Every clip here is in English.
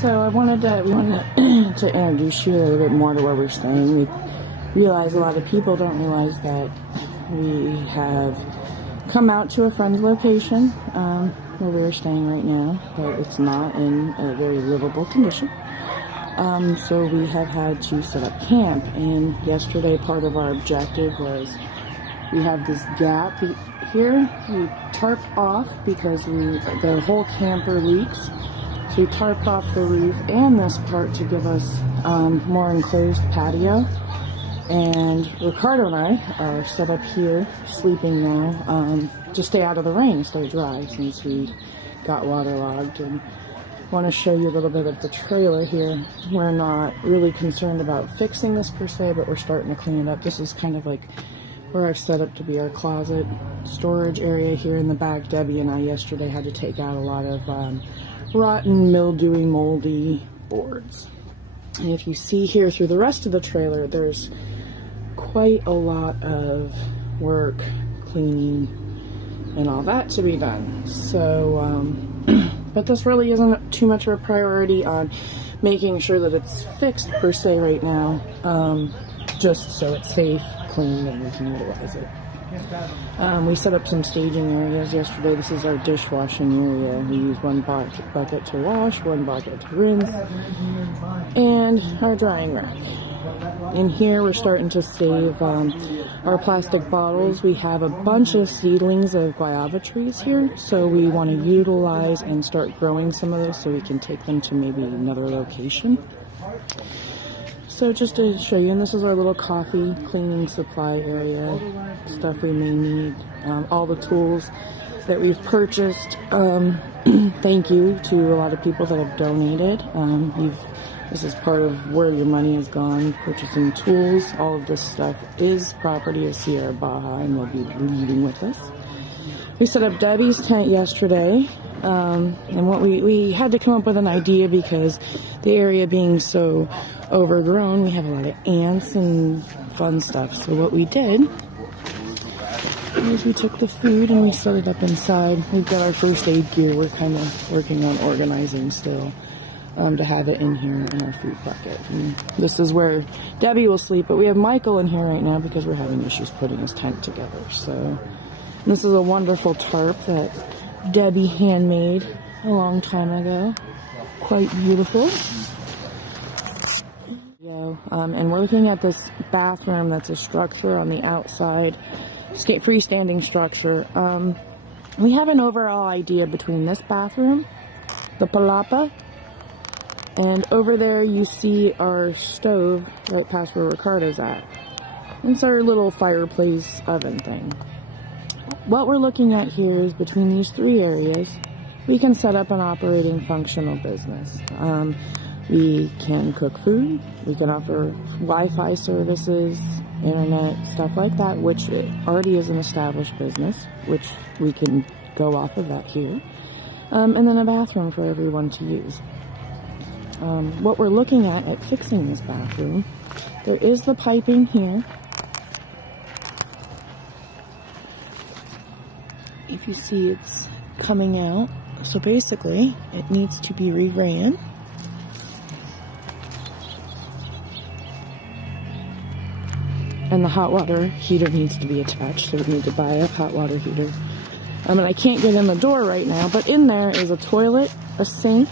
So we wanted to introduce you a little bit more to where we're staying. We realize a lot of people don't realize that we have come out to a friend's location where we're staying right now, but it's not in a very livable condition. So we have had to set up camp, and yesterday part of our objective was we have this gap here. We tarp off because the whole camper leaks. So we tarped off the roof and this part to give us more enclosed patio. And Ricardo and I are set up here, sleeping now, to stay out of the rain, stay dry, since we got waterlogged. And want to show you a little bit of the trailer here. We're not really concerned about fixing this per se, but we're starting to clean it up. This is kind of like where I've set up to be our closet storage area here in the back. Debbie and I yesterday had to take out a lot of rotten, mildewy, moldy boards. And if you see here through the rest of the trailer, there's quite a lot of work, cleaning, and all that to be done. So, but this really isn't too much of a priority on making sure that it's fixed per se right now, just so it's safe, clean, and we can utilize it. We set up some staging areas yesterday. This is our dishwashing area. We use one bucket to wash, one bucket to rinse, and our drying rack. In here we're starting to save our plastic bottles. We have a bunch of seedlings of guava trees here, so we want to utilize and start growing some of those so we can take them to maybe another location. So just to show you, and this is our little coffee cleaning supply area, stuff we may need, all the tools that we've purchased. Thank you to a lot of people that have donated. This is part of where your money has gone, purchasing tools. All of this stuff is property of Sierra Baja, and they'll be leaving with us. We set up Debbie's tent yesterday, and what we had to come up with an idea because the area being so overgrown, we have a lot of ants and fun stuff. So what we did is we took the food and we set it up inside. We've got our first aid gear. We're kind of working on organizing still to have it in here in our food bucket. And this is where Debbie will sleep, but we have Michael in here right now because we're having issues putting his tent together. So this is a wonderful tarp that Debbie handmade a long time ago. Quite beautiful. And we're looking at this bathroom that's a structure on the outside, freestanding structure. We have an overall idea between this bathroom, the palapa, and over there you see our stove right past where Ricardo's at. It's our little fireplace oven thing. What we're looking at here is between these three areas, we can set up an operating functional business. We can cook food, we can offer Wi-Fi services, internet, stuff like that, which already is an established business, which we can go off of that here. And then a bathroom for everyone to use. What we're looking at fixing this bathroom, there is the piping here. If you see, it's coming out. So basically, it needs to be re-ran. And the hot water heater needs to be attached, so we need to buy a hot water heater. And I can't get in the door right now, but in there is a toilet, a sink,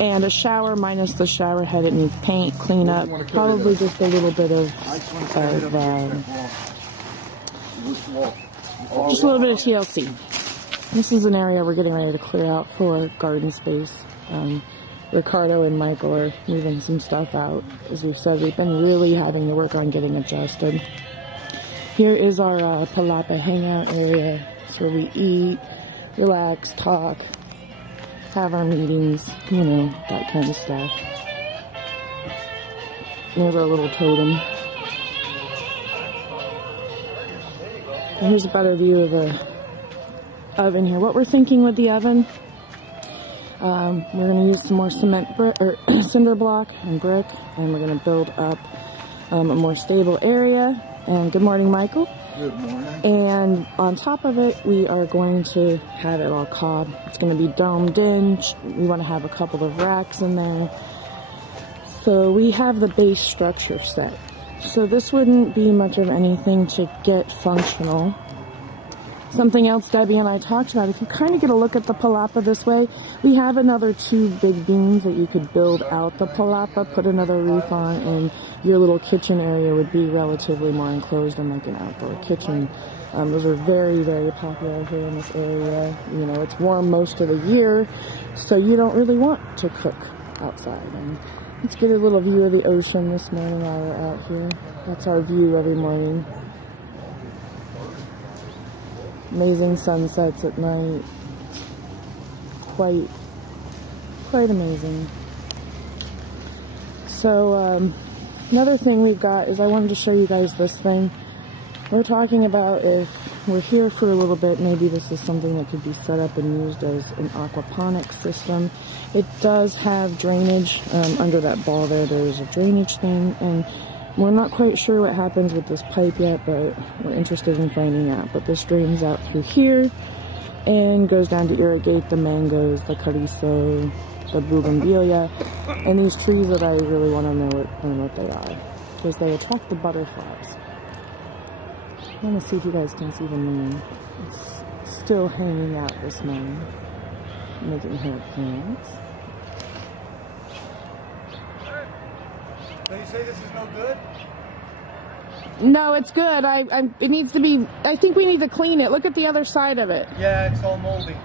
and a shower minus the shower head. It needs paint, clean up, probably just a little bit of TLC. This is an area we're getting ready to clear out for garden space. Ricardo and Michael are moving some stuff out. As we've said, we've been really having to work on getting adjusted. Here is our palapa hangout area. It's where we eat, relax, talk, have our meetings, you know, that kind of stuff. There's our little totem. And here's a better view of the oven here. What we're thinking with the oven, we're going to use some more cinder block and brick, and we're going to build up a more stable area. And good morning, Michael. Good morning. And on top of it, we are going to have it all cob. It's going to be domed in. We want to have a couple of racks in there. So we have the base structure set. So this wouldn't be much of anything to get functional. Something else Debbie and I talked about, if you kind of get a look at the palapa this way, we have another 2 big beams that you could build out the palapa, put another roof on, and your little kitchen area would be relatively more enclosed and like an outdoor kitchen. Those are very, very popular here in this area. You know, it's warm most of the year, so you don't really want to cook outside. And let's get a little view of the ocean this morning while we're out here. That's our view every morning. Amazing sunsets at night. Quite amazing. So another thing we've got is I wanted to show you guys this thing. We're talking about if we're here for a little bit, maybe this is something that could be set up and used as an aquaponics system. It does have drainage under that ball there. There's a drainage thing, and we're not quite sure what happens with this pipe yet, but we're interested in finding out. But this drains out through here and goes down to irrigate the mangoes, the carizo, the bougainvillea, and these trees that I really want to know what they are, because they attract the butterflies. I want to see if you guys can see the moon. It's still hanging out this morning, making her appearance. So you say this is no good? No, it's good. It needs to be, I think we need to clean it. Look at the other side of it. Yeah, it's all moldy.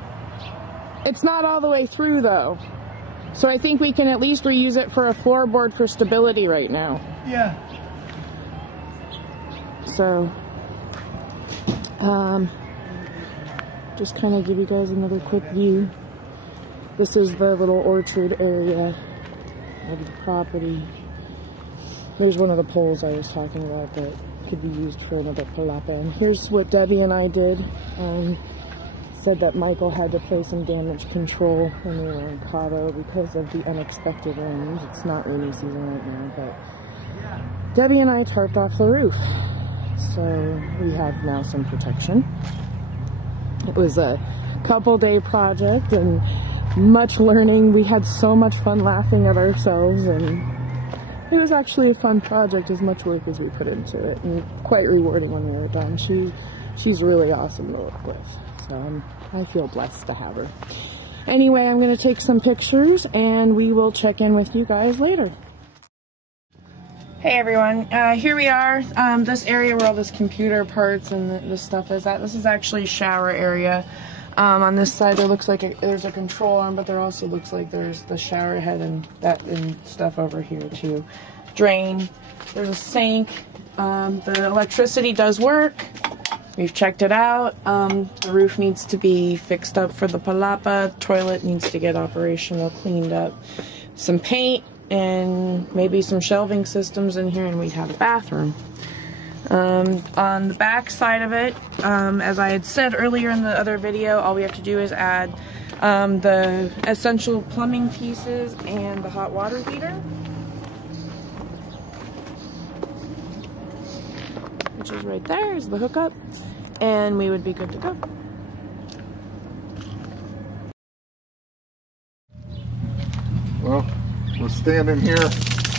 It's not all the way through though. So I think we can at least reuse it for a floorboard for stability right now. Yeah. So, just kind of give you guys another quick view. This is the little orchard area of the property. There's one of the poles I was talking about that could be used for another palapa. And here's what Debbie and I did. Said that Michael had to play some damage control when we were in Cabo because of the unexpected rains. It's not rainy season right now, but Debbie and I tarped off the roof. So we have now some protection. It was a couple-day project and much learning. We had so much fun laughing at ourselves, and it was actually a fun project, as much work as we put into it, and quite rewarding when we were done. She's really awesome to work with, so I feel blessed to have her. Anyway, I'm going to take some pictures, and we will check in with you guys later. Hey everyone, here we are. This area where all this computer parts and this stuff is at, this is actually a shower area. On this side there looks like there's a control arm, but there also looks like there's the shower head and stuff over here too. Drain. There's a sink. The electricity does work. We've checked it out. The roof needs to be fixed up for the palapa. Toilet needs to get operational, cleaned up. Some paint and maybe some shelving systems in here, and we'd have a bathroom. On the back side of it, as I had said earlier in the other video, all we have to do is add the essential plumbing pieces and the hot water heater, which is right there, is the hookup, and we would be good to go. Well, we're standing here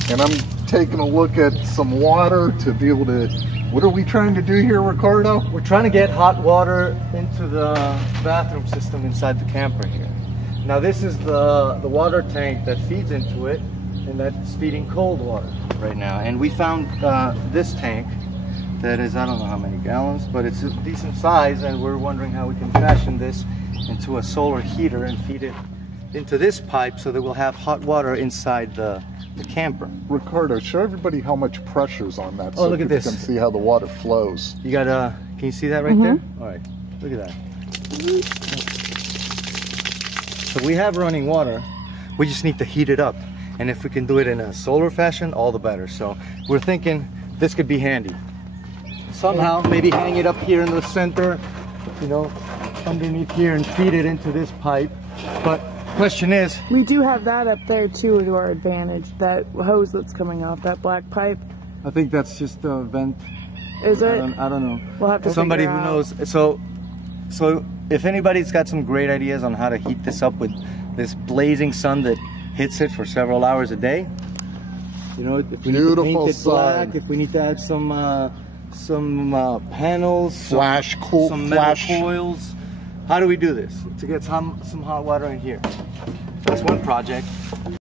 and I'm taking a look at some water to be able to, what are we trying to do here, Ricardo? We're trying to get hot water into the bathroom system inside the camper here. Now this is the water tank that feeds into it, and that's feeding cold water right now. And we found this tank that is, I don't know how many gallons, but it's a decent size, and we're wondering how we can fashion this into a solar heater and feed it into this pipe so that we'll have hot water inside the camper. Ricardo, show everybody how much pressure's on that, so look at this. You can see how the water flows. You got can you see that right there? All right, look at that. So we have running water, we just need to heat it up. And if we can do it in a solar fashion, all the better. So we're thinking this could be handy. Somehow, maybe hang it up here in the center, you know, underneath here, and feed it into this pipe. But question is, we do have that up there too to our advantage, that hose that's coming off, that black pipe. I think that's just a vent. Is it? I don't know. We'll have to Somebody figure who out. knows. So if anybody's got some great ideas on how to heat this up with this blazing sun that hits it for several hours a day, you know, if we need to paint it black, if we need to add some panels, some metal coils, how do we do this to get some hot water in here? That's one project.